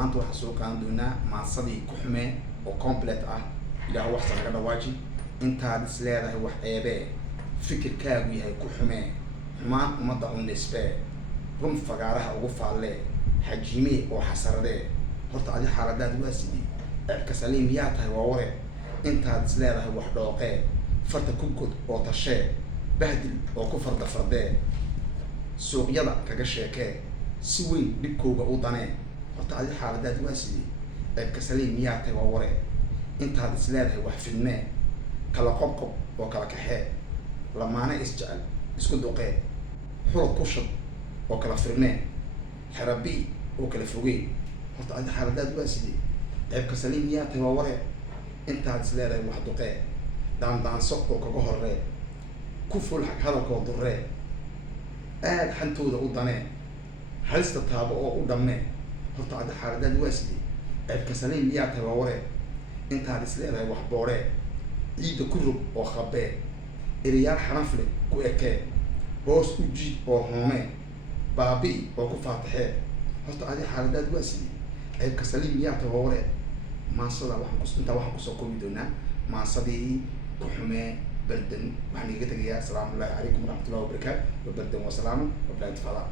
maanta waxaan soo qaadan doonaa maasadii ku xumee oo complete ah. ilaah waxsa naga dhawaaji intaad is leedahay wax eebee fikirkaagu yahay ku xumee xumaan ummadda u nisbee run fagaaraha ugu faallee xajiimee oo xasaradee horta adi xaaladaad waa sidii ceebka saliim yaa tahay waa ware intaad is leedahay wax dhooqee farta ku god oo tashee bahdil oo ku fardafardee suuqyada kaga sheekee si weyn dhibkooga u danee horta adi xaaladaad waa sidii ceebka saliim yaa tahay waa ware intaad is leedahay wax fidmee kala qobqob oo kala kaxee lamaane isjecel isku duqee xurad ku shab oo kala firmee xerabii oo kala fogee horta adi xaaladaad waa sidii ceebka saliim yaa tahay waa ware intaad is leedahay wax duqee daandaanso oo kaga horree ku ful xag hadalkoo durree aad xantooda u danee halista taabo oo u dhammee horta adi xaaladaad waa sidii ceebka saliim yaa tahay waa ware intaad is leedahay wax boodhee ciidda ku rog oo khabee eriyaal xanaf leh ku ekee hoos u jiid oo hoomee baabi'i oo ku faataxee horta adi xaaladaad waa sidii ceebka saliim yaa tahay waa ware maasada intaa waxaan kusoo koobi doonaa maasadii ku xumee baldan waxaan igaga tegayaa asalaamu allahi calaykum waraxmatullahi wabarakaatu wabaldan wasalaamu wabilahi tafala